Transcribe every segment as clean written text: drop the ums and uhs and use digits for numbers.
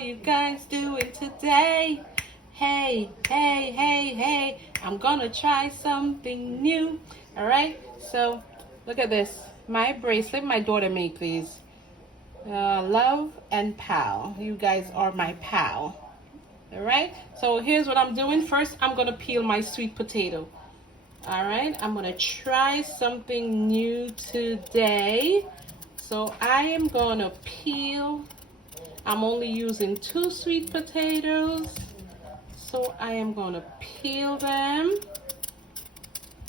you guys doing today? Hey, hey, hey, hey, I'm gonna try something new. All right, so look at this. My bracelet, my daughter made these. Love and pal. You guys are my pal. All right, so here's what I'm doing. First, I'm gonna peel my sweet potato. All right, I'm gonna try something new today. So I am gonna peel. I'm only using 2 sweet potatoes. So I am gonna peel them.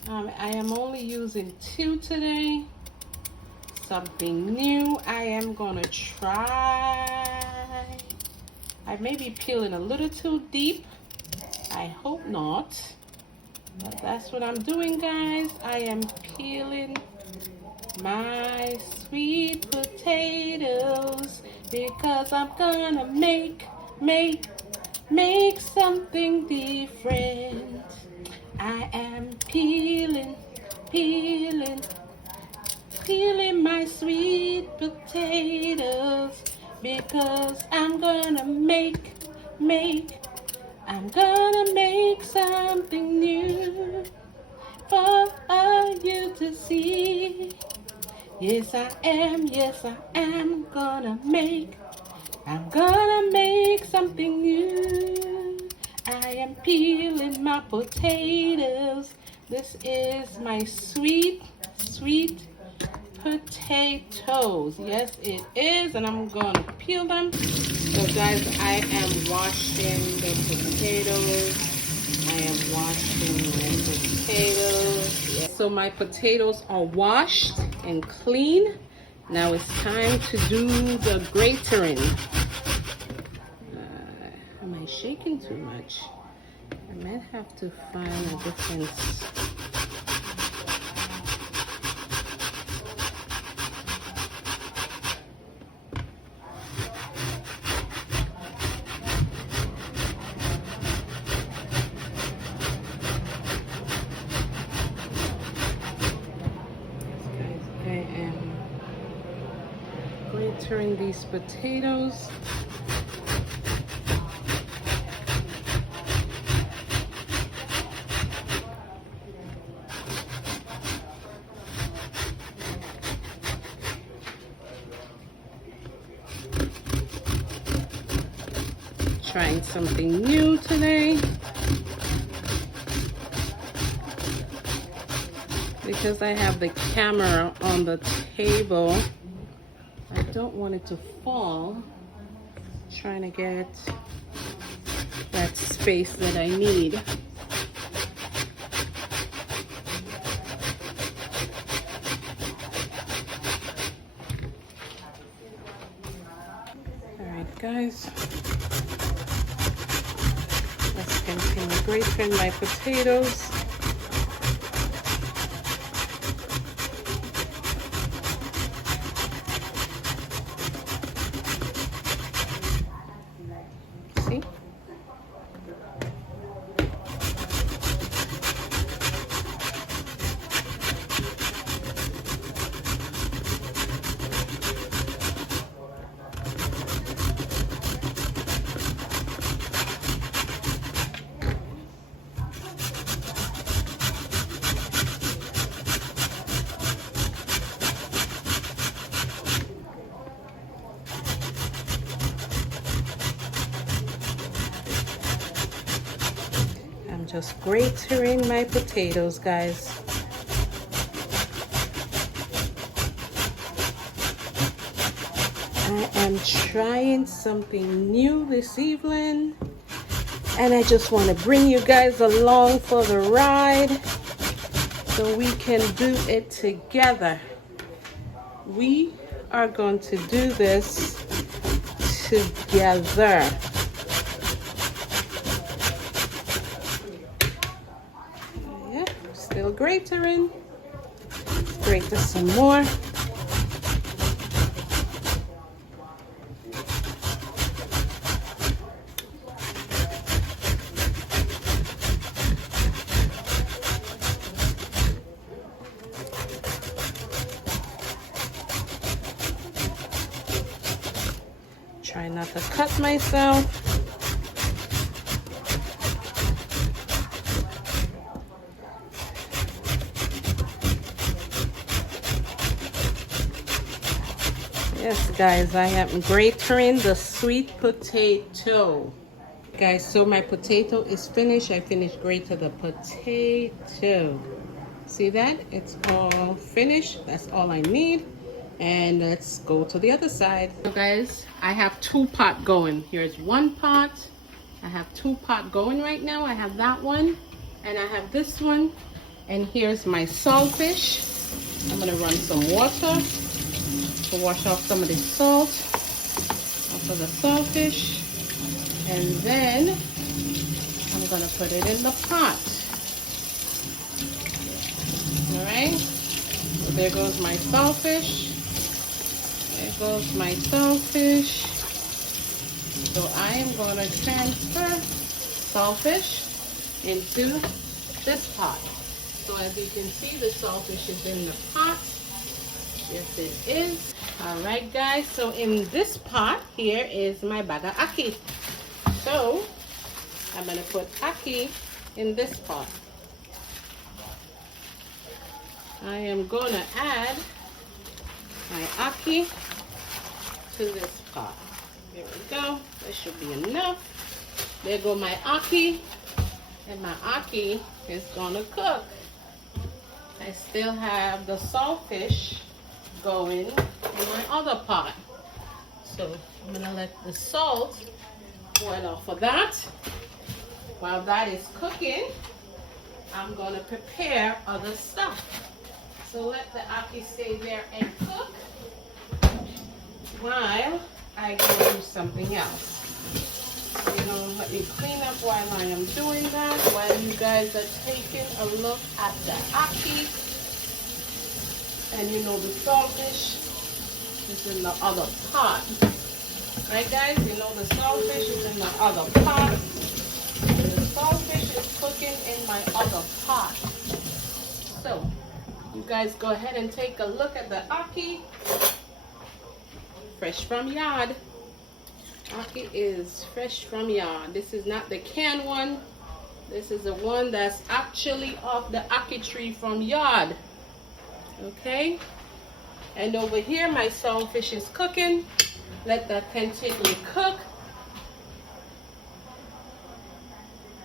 I am only using 2 today. Something new I am gonna try. I may be peeling a little too deep. I hope not. But that's what I'm doing, guys. I am peeling my sweet potatoes because I'm gonna make something different. I am peeling my sweet potatoes because I'm gonna make something new for you to see. Yes, I am gonna make something new. I am peeling my potatoes. This is my sweet potatoes. Yes, it is, and I'm gonna peel them. So guys, I am washing the potatoes. I am washing my potatoes. Yes. So my potatoes are washed and clean. Now it's time to do the grating. Am I shaking too much? I might have to find a different. Turn these potatoes. Trying something new today because I have the camera on the table. I don't want it to fall. Trying to get that space that I need. All right, guys. Let's continue grating my potatoes. Just grating my potatoes, guys. I am trying something new this evening, and I just want to bring you guys along for the ride so we can do it together. We are going to do this together. Still grating. Grate this some more. Try not to cut myself. Yes, guys, I am grating the sweet potato. Guys, so my potato is finished. I finished grating the potato. See that? It's all finished. That's all I need. And let's go to the other side. So guys, I have 2 pots going. Here's 1 pot. I have 2 pots going right now. I have that one and I have this one. And here's my saltfish. I'm gonna run some water to wash off some of the salt off of the saltfish. And then I'm gonna put it in the pot. All right, so there goes my saltfish. There goes my saltfish. So I am gonna transfer saltfish into this pot. So as you can see, the saltfish is in the pot. Yes, it is. All right, guys, so in this pot here is my bag of ackee. So I'm gonna put ackee in this pot. I am gonna add my ackee to this pot. Here we go. That should be enough. There go my ackee, and my ackee is gonna cook. I still have the saltfish going in my other pot. So I'm gonna let the salt boil off of that. While that is cooking, I'm gonna prepare other stuff. So let the ackee stay there and cook while I go do something else. You know, let me clean up while I am doing that, while you guys are taking a look at the ackee. And you know the saltfish is in the other pot. Right, guys? You know the saltfish is in the other pot. The saltfish is cooking in my other pot. So, you guys go ahead and take a look at the ackee. Fresh from yard. Ackee is fresh from yard. This is not the canned one. This is the one that's actually off the ackee tree from yard. Okay, and over here my saltfish is cooking. Let that continue cook.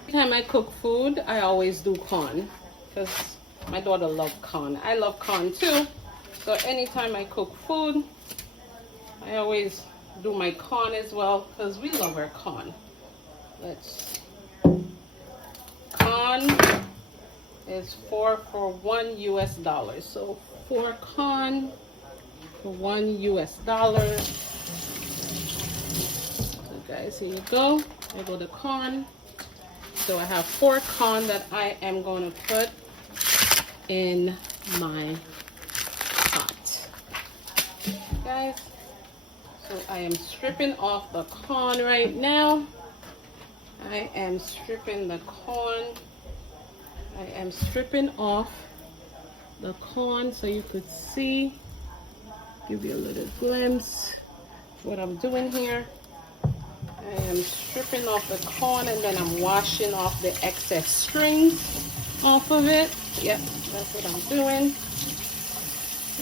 Every time I cook food, I always do corn because my daughter loves corn. I love corn too, so anytime I cook food, I always do my corn as well because we love our corn. Corn is 4 for $1 US. So 4 corn for $1 US. So guys, here you go. There go the corn. So I have 4 corn that I am going to put in my pot. Guys, so I am stripping off the corn right now. I am stripping the corn. I am stripping off the corn so you could see, give you a little glimpse of what I'm doing here. I am stripping off the corn and then I'm washing off the excess strings off of it. Yep, that's what I'm doing.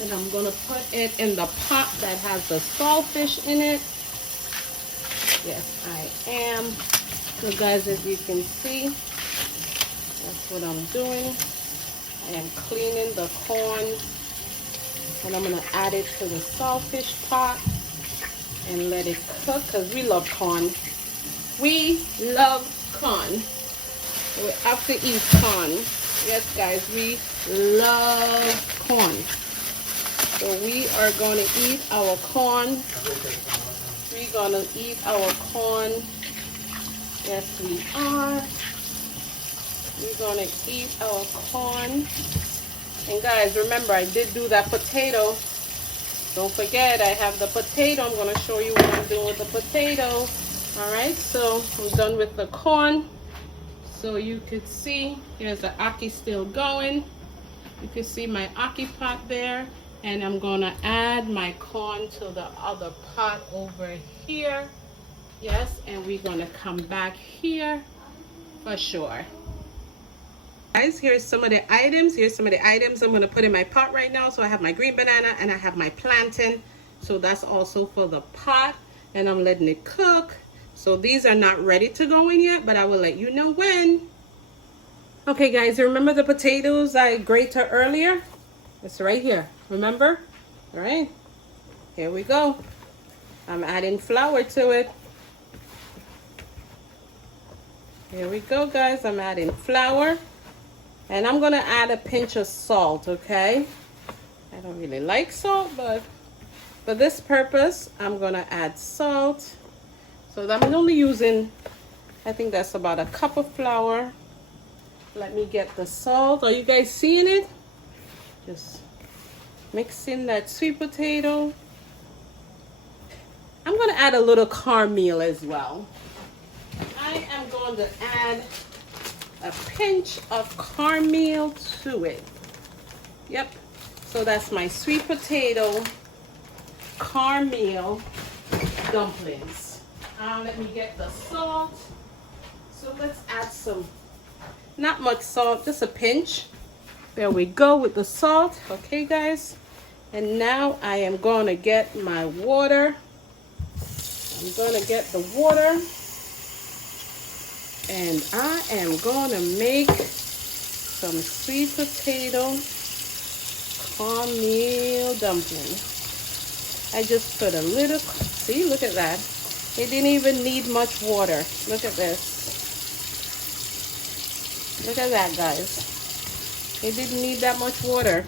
And I'm gonna put it in the pot that has the saltfish in it. Yes, I am. So guys, as you can see, that's what I'm doing. I am cleaning the corn and I'm gonna add it to the saltfish pot and let it cook because we love corn. We love corn. We have to eat corn. Yes, guys, we love corn. So we are gonna eat our corn. We're gonna eat our corn. Yes, we are. We're gonna eat our corn. And guys, remember I did do that potato. Don't forget I have the potato. I'm gonna show you what I'm doing with the potato. Alright, so I'm done with the corn. So you could see, here's the ackee still going. You can see my ackee pot there. And I'm gonna add my corn to the other pot over here. Yes, and we're gonna come back here for sure. Guys, here's some of the items. Here's some of the items I'm gonna put in my pot right now. So I have my green banana and I have my plantain. So that's also for the pot, and I'm letting it cook. So these are not ready to go in yet, but I will let you know when. Okay guys, remember the potatoes I grated earlier? It's right here, remember? All right, here we go. I'm adding flour to it. Here we go guys, I'm adding flour. And I'm gonna add a pinch of salt, okay? I don't really like salt, but for this purpose, I'm gonna add salt. So I'm only using, I think that's about a cup of flour. Let me get the salt. Are you guys seeing it? Just mixing that sweet potato. I'm gonna add a little cornmeal as well. I am going to add a pinch of cornmeal to it. Yep, so that's my sweet potato cornmeal dumplings. Let me get the salt. So let's add some, not much salt, just a pinch. There we go with the salt. Okay guys, and now I am going to get my water. I'm going to get the water. And I am going to make some sweet potato cornmeal dumpling. I just put a little, see, look at that. It didn't even need much water. Look at this. Look at that, guys. It didn't need that much water.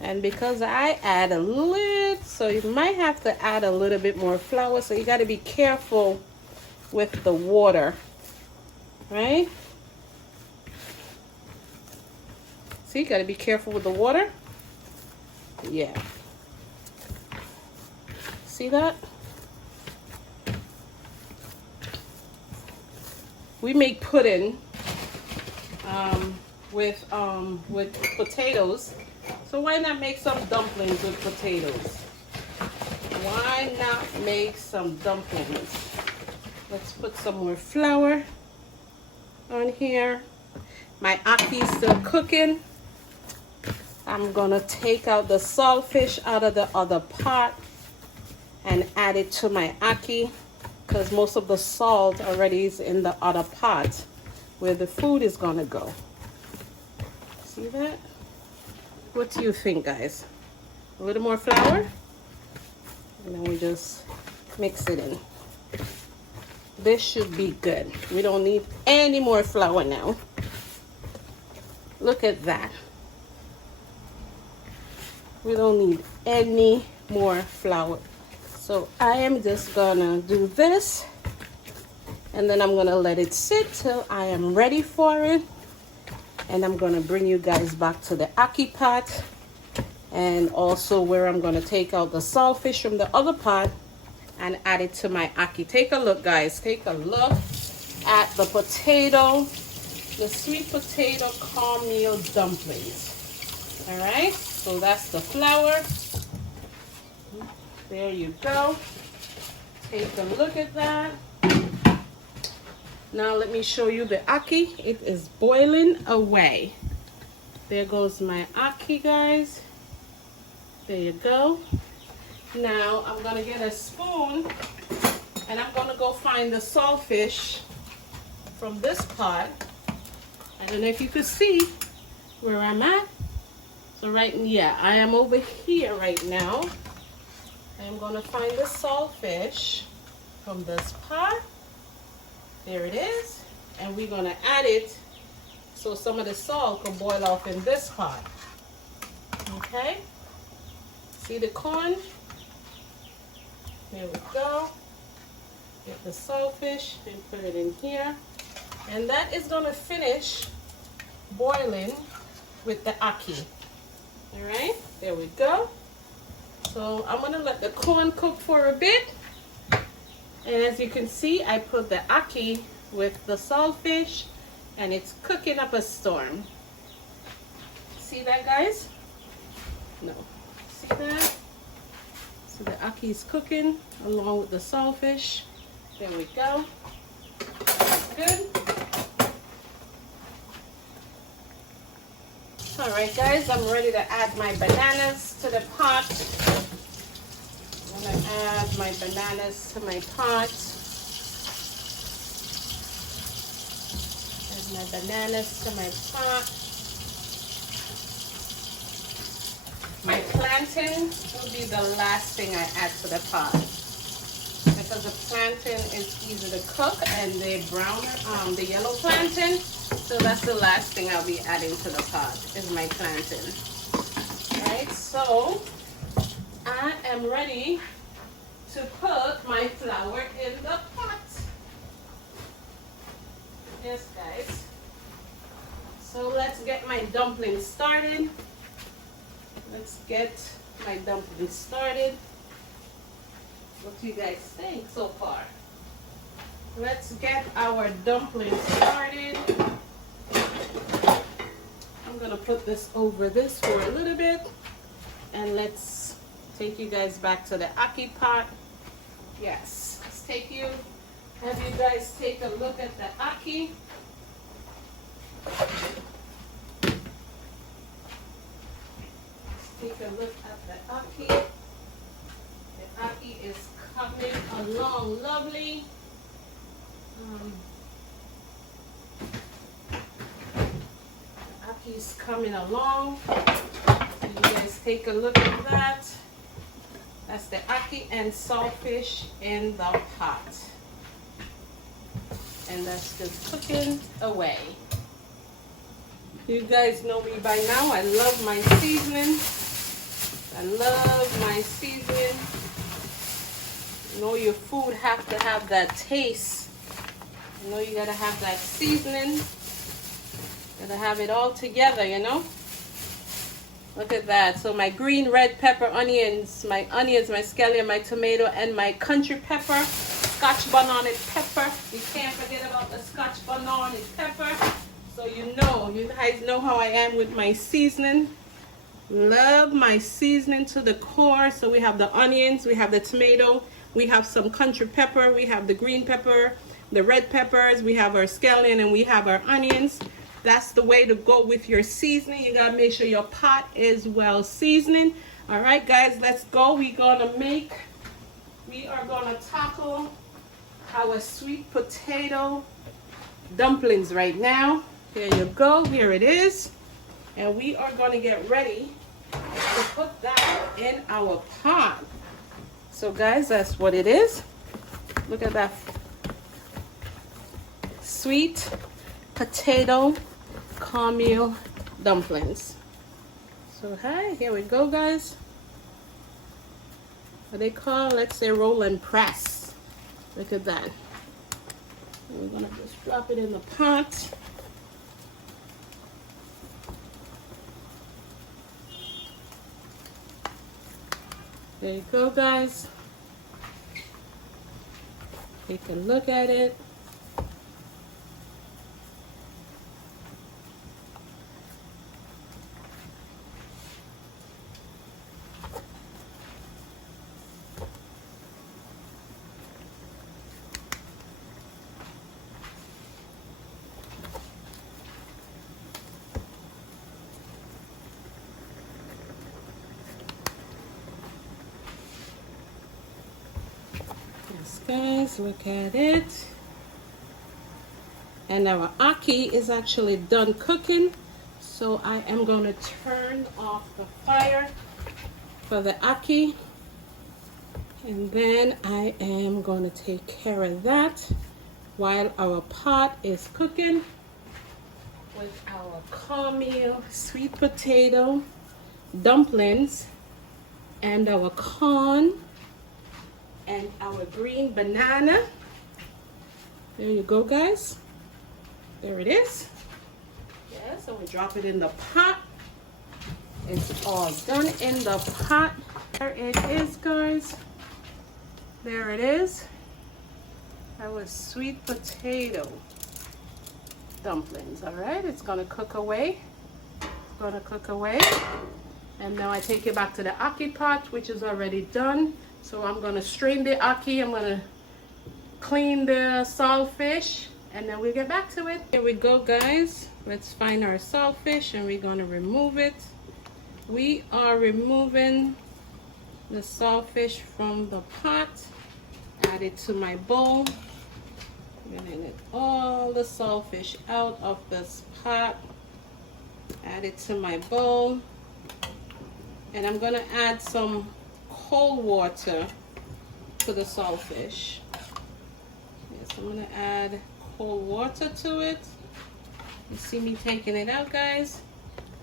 And because I add a little, so you might have to add a little bit more flour. So you got to be careful with the water, right? See, got to be careful with the water. Yeah. See that? We make pudding with potatoes. So why not make some dumplings with potatoes? Why not make some dumplings? Let's put some more flour on here. My ackee is still cooking. I'm gonna take out the saltfish out of the other pot and add it to my ackee because most of the salt already is in the other pot where the food is gonna go. See that? What do you think, guys? A little more flour? And then we just mix it in. This should be good. We don't need any more flour now. Look at that. We don't need any more flour. So I am just gonna do this, and then I'm gonna let it sit till I am ready for it. And I'm gonna bring you guys back to the ackee pot, and also where I'm gonna take out the saltfish from the other pot and add it to my ackee. Take a look, guys. Take a look at the potato, the sweet potato cornmeal dumplings. All right, so that's the flour. There you go. Take a look at that. Now let me show you the ackee. It is boiling away. There goes my ackee, guys. There you go. Now I'm gonna get a spoon and I'm gonna go find the saltfish from this pot. I don't know if you could see where I'm at. So yeah, I am over here right now. I'm gonna find the saltfish from this pot. There it is. And we're gonna add it so some of the salt can boil off in this pot. Okay? See the corn? There we go. Get the saltfish and put it in here. And that is gonna finish boiling with the ackee. All right, there we go. So I'm gonna let the corn cook for a bit. And as you can see, I put the ackee with the saltfish and it's cooking up a storm. see that, guys? No. See that? So the ackee is cooking along with the saltfish. There we go. That's good. Alright guys, I'm ready to add my bananas to the pot. I'm going to add my bananas to my pot. Add my bananas to my pot. My plantain will be the last thing I add to the pot. Because the plantain is easy to cook and the brown, the yellow plantain. So that's the last thing I'll be adding to the pot is my plantain. Alright, so I am ready to put my flour in the pot. Yes, guys. So let's get my dumplings started. Let's get my dumplings started. What do you guys think so far? Let's get our dumplings started. I'm gonna put this over this for a little bit, and let's take you guys back to the ackee pot. Yes, let's have you guys take a look at the ackee. Let's take a look at the ackee. The ackee is coming along lovely. He's coming along. So you guys take a look at that. That's the ackee and saltfish in the pot. And that's just cooking away. You guys know me by now. I love my seasoning. I love my seasoning. You know your food have to have that taste. You know you gotta have that seasoning. Gotta have it all together, you know. Look at that. So my green, red pepper, onions, my scallion, my tomato, and my country pepper, Scotch bonnet pepper. You can't forget about the Scotch bonnet pepper. So you guys know how I am with my seasoning. Love my seasoning to the core. So we have the onions, we have the tomato, we have some country pepper, we have the green pepper, the red peppers, we have our scallion, and we have our onions. That's the way to go with your seasoning. You gotta make sure your pot is well seasoned. All right, guys, let's go. We are gonna tackle our sweet potato dumplings right now. Here you go. Here it is, and we are gonna get ready to put that in our pot. So, guys, that's what it is. Look at that sweet potato cornmeal dumplings. So hi, here we go, guys. What they call, let's say, roll and press. Look at that. And we're gonna just drop it in the pot. There you go, guys. Take a look at it. Guys, look at it. And our ackee is actually done cooking, so I am going to turn off the fire for the ackee, and then I am going to take care of that while our pot is cooking with our cornmeal sweet potato dumplings and our corn and our green banana. There you go, guys. There it is. Yeah, so we drop it in the pot. It's all done in the pot. There it is, guys. There it is. Our sweet potato dumplings. All right, it's gonna cook away. It's gonna cook away. And now I take it back to the ackee pot, which is already done. So I'm gonna strain the ackee. I'm gonna clean the saltfish, and then we'll get back to it. Here we go, guys. Let's find our saltfish, and we're gonna remove it. We are removing the saltfish from the pot. Add it to my bowl. I'm gonna get all the saltfish out of this pot. Add it to my bowl. And I'm gonna add some cold water to the saltfish. Yes, I'm gonna add cold water to it. You see me taking it out, guys.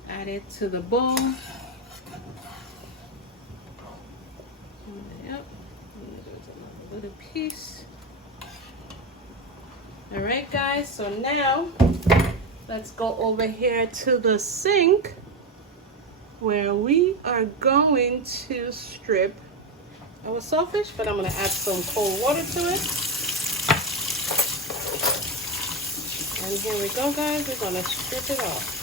Add it to the bowl. Yep, there's another little piece. All right, guys, so now let's go over here to the sink where we are going to strip our saltfish, but I'm gonna add some cold water to it. And here we go, guys, we're gonna strip it off.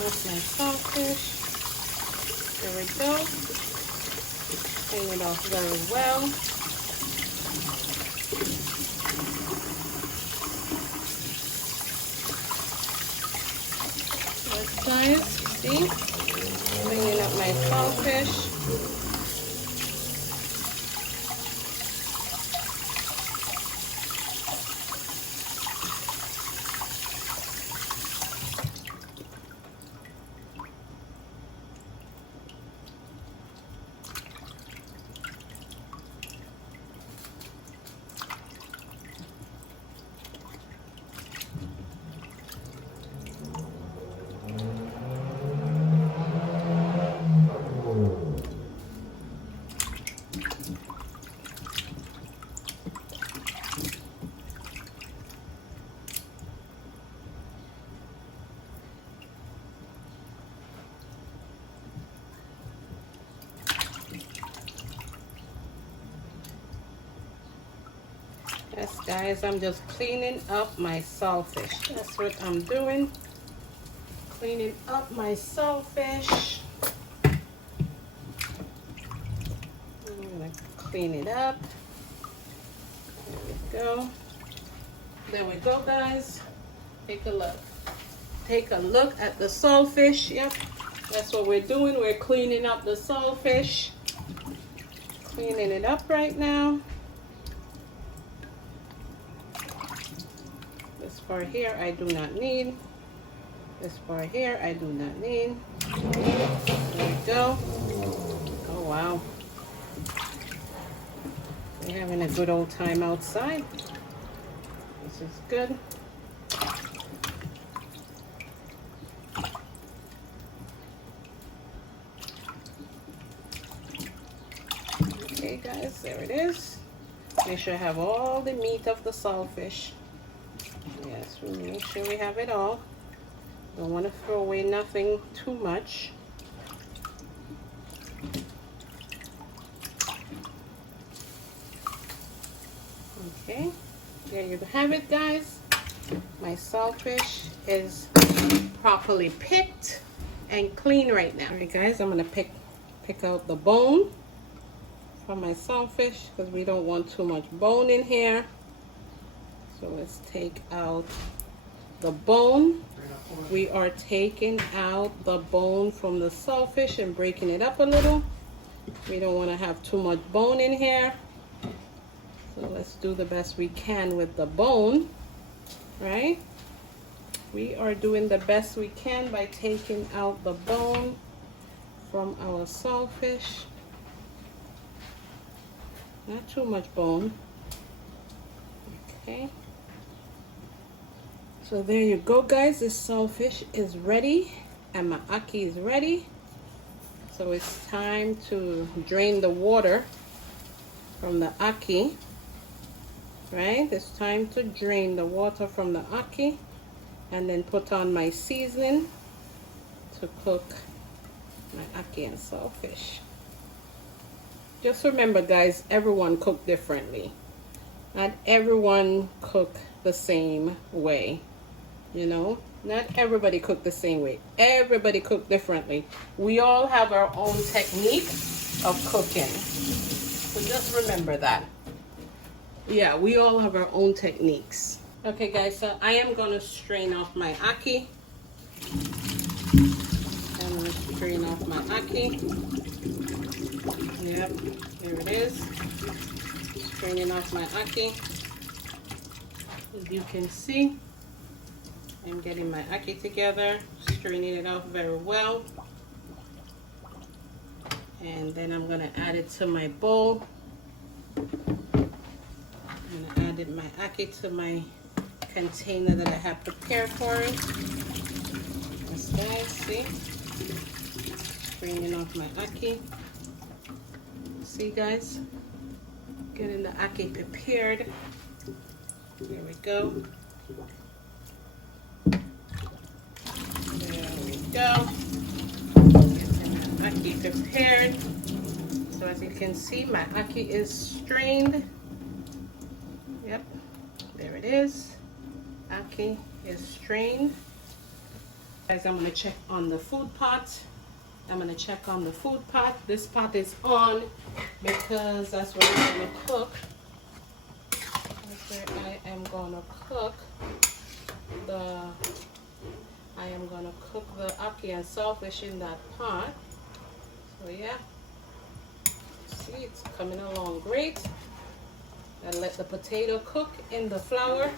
That's my saltfish. There we go. Clean it off very well. This size, see? Cleaning up my saltfish. Yes, guys, I'm just cleaning up my saltfish. That's what I'm doing. Cleaning up my saltfish. I'm gonna clean it up. There we go. There we go, guys. Take a look. Take a look at the saltfish. Yep, that's what we're doing. We're cleaning up the saltfish. Cleaning it up right now. This part here I do not need. This part here I do not need. There we go. Oh wow. We're having a good old time outside. This is good. Okay guys, there it is. Make sure I have all the meat of the saltfish. Yes, we make sure we have it all. Don't want to throw away nothing too much. Okay, there you have it, guys. My saltfish is properly picked and clean right now. Alright guys, I'm gonna pick out the bone from my saltfish because we don't want too much bone in here. So let's take out the bone. We are taking out the bone from the saltfish and breaking it up a little. We don't want to have too much bone in here. So let's do the best we can with the bone, right? We are doing the best we can by taking out the bone from our saltfish. Not too much bone. Okay. So there you go, guys. This saltfish is ready and my ackee is ready. So it's time to drain the water from the ackee. Right? It's time to drain the water from the ackee and then put on my seasoning to cook my ackee and saltfish. Just remember, guys, everyone cook differently. Not everyone cook the same way, you know. Not everybody cook the same way. Everybody cook differently. We all have our own technique of cooking. So just remember that. Yeah, we all have our own techniques. Okay guys, so I am gonna strain off my ackee. I'm gonna strain off my ackee. Yep, here it is. Straining off my ackee. As you can see, I'm getting my ackee together, straining it off very well. And then I'm gonna add it to my bowl. I'm gonna add my ackee to my container that I have prepared for it. This guys, see? Straining off my ackee. See guys? Getting the ackee prepared. There we go. There we go. Getting my ackee prepared. So as you can see, my ackee is strained. Yep, there it is. Ackee is strained. Guys, I'm gonna check on the food pot. I'm gonna check on the food pot. This pot is on because that's where I'm gonna cook. That's where I am gonna cook the ackee and saltfish in that pot. So yeah, see, it's coming along great. And let the potato cook in the flour.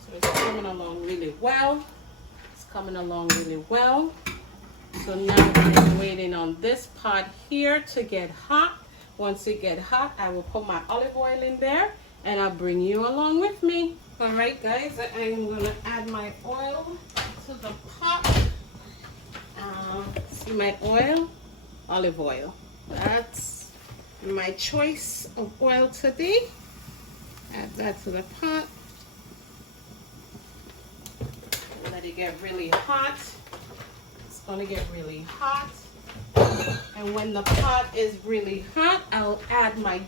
So it's coming along really well. It's coming along really well. So now I'm waiting on this pot here to get hot. Once it gets hot, I will put my olive oil in there and I'll bring you along with me. All right, guys, I'm gonna add my oil to the pot. See my oil? Olive oil. That's my choice of oil today. Add that to the pot. Let it get really hot. It's gonna get really hot. And when the pot is really hot, I'll add my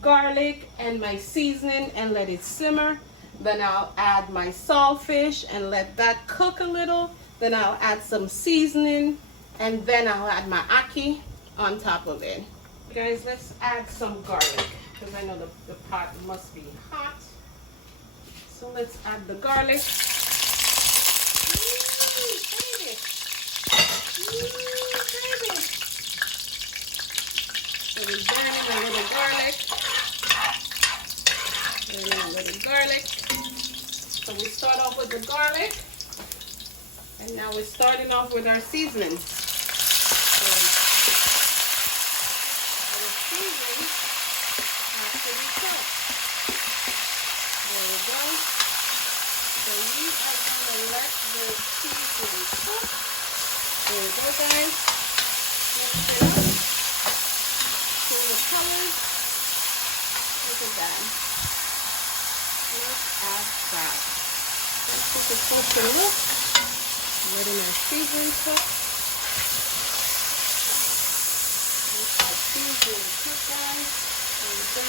garlic and my seasoning and let it simmer. Then I'll add my saltfish and let that cook a little. Then I'll add some seasoning and then I'll add my ackee on top of it. Guys, let's add some garlic because I know the pot must be hot. So let's add the garlic. Baby. Baby. So we're burning a little garlic. Burning a little garlic. So we start off with the garlic. And now we're starting off with our seasoning. So our seasoning has to be cooked. There we go. So we are going to let the seasoning cook. There we go, guys. Mix it up. Cool the colors. Look at that. Look at that. Let's take a closer look. Letting our seasoning cook. Let our seasoning cook, guys. There we go.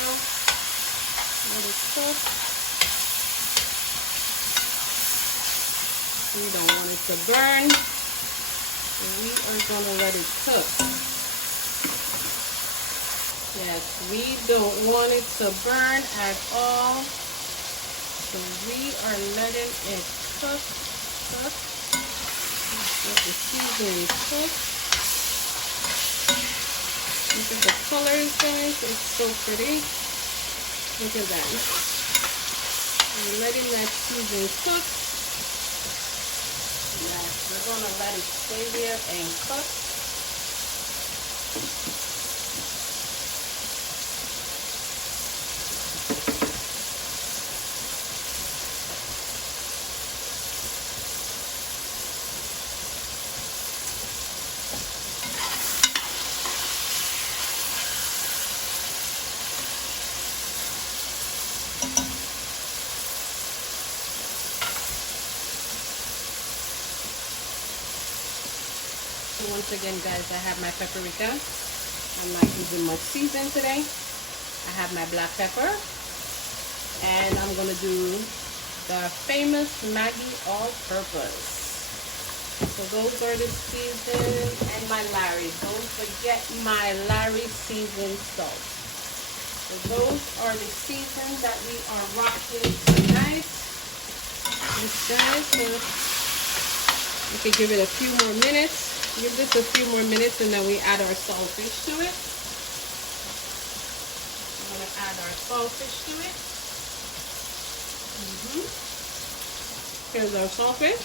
Let it cook. We don't want it to burn. So we are going to let it cook. Yes, we don't want it to burn at all. So we are letting it cook. Let the seasoning cook. Look at the colors, guys. It's so pretty. Look at that. We're letting that seasoning cook. Yes, we're going to let it stay there and cook. Once again, guys, I have my paprika. I'm not using much seasoning today. I have my black pepper. And I'm gonna do the famous Maggi all-purpose. So those are the seasoned, and my Larry. Don't forget my Larry seasoned salt. So those are the seasons that we are rocking tonight. This guys, so we can give it a few more minutes. Give this a few more minutes, and then we add our saltfish to it. I'm gonna add our saltfish to it. Here's our saltfish.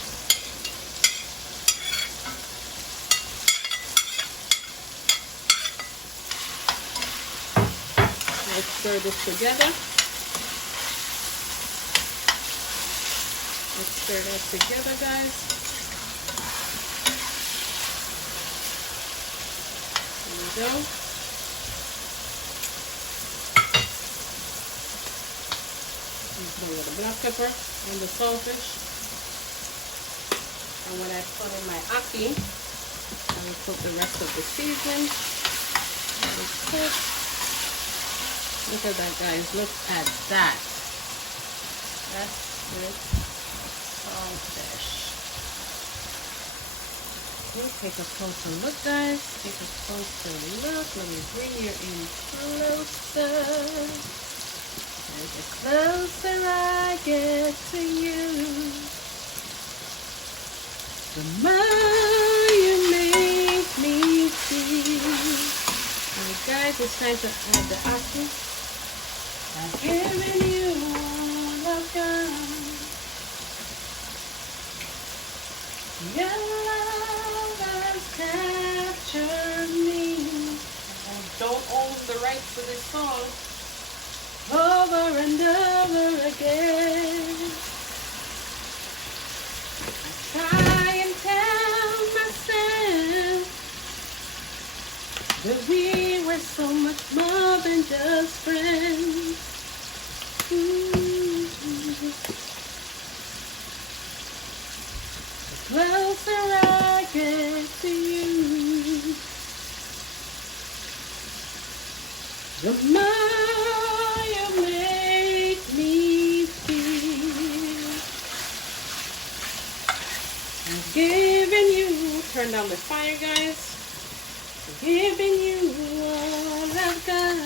Let's stir this together. Let's stir that together, guys. There we go. Put a little black pepper on the saltfish. And when I put in my ackee, I will put the rest of the seasoning. Look at that, guys. Look at that. That's good saltfish. Take a closer look, guys. Take a closer look. Let me bring you in closer. And the closer I get to you, the more you make me feel. Alright, guys, it's time to add the ackee. I've given you all I've got. Your love has captured me. I don't own the rights to this song. Over and over again, I try and tell myself that we were so much more than just friends. The closer I get to you, the more you make me feel. I'm giving you, turn down the fire, guys. I'm giving you all I've got.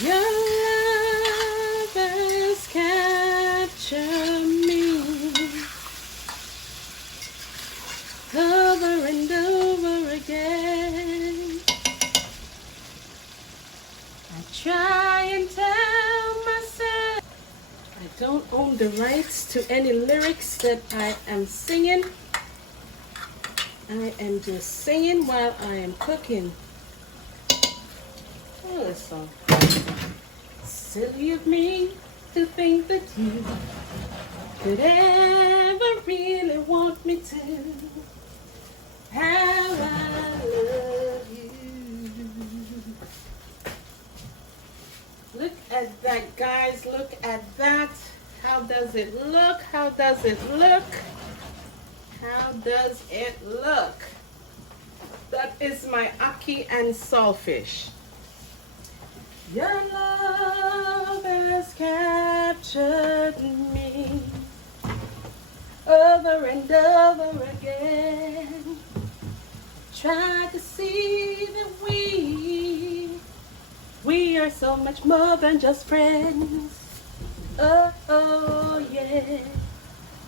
Your love has captured me over and over again. I try and tell myself I don't own the rights to any lyrics that I am singing. I am just singing while I am cooking. Oh, this song. Silly of me to think that you could ever really want me to. How I love you. Look at that, guys. Look at that. How does it look? How does it look? How does it look? That is my ackee and saltfish. Your love has captured me over and over again. Try to see that we are so much more than just friends. Oh, oh yeah.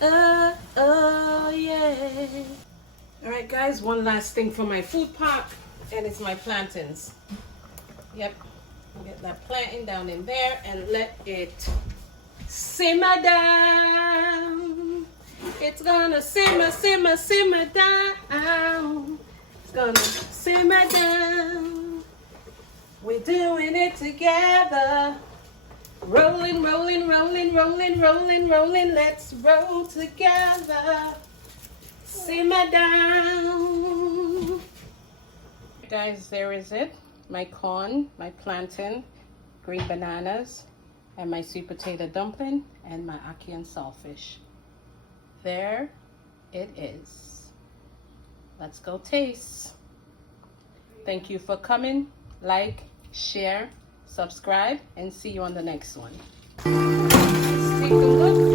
Oh, oh yeah. Alright guys, one last thing for my food pot, and it's my plantains. Yep. Get that plantain down in there and let it simmer down. It's gonna simmer, simmer, simmer down. It's gonna simmer down. We're doing it together. Rolling, rolling, rolling, rolling, rolling, rolling. Let's roll together. Simmer down. Guys, there is it. My corn, my plantain, green bananas, and my sweet potato dumpling, and my ackee and saltfish. There it is. Let's go taste. Thank you for coming. Like, share, subscribe, and see you on the next one. Let's take a look.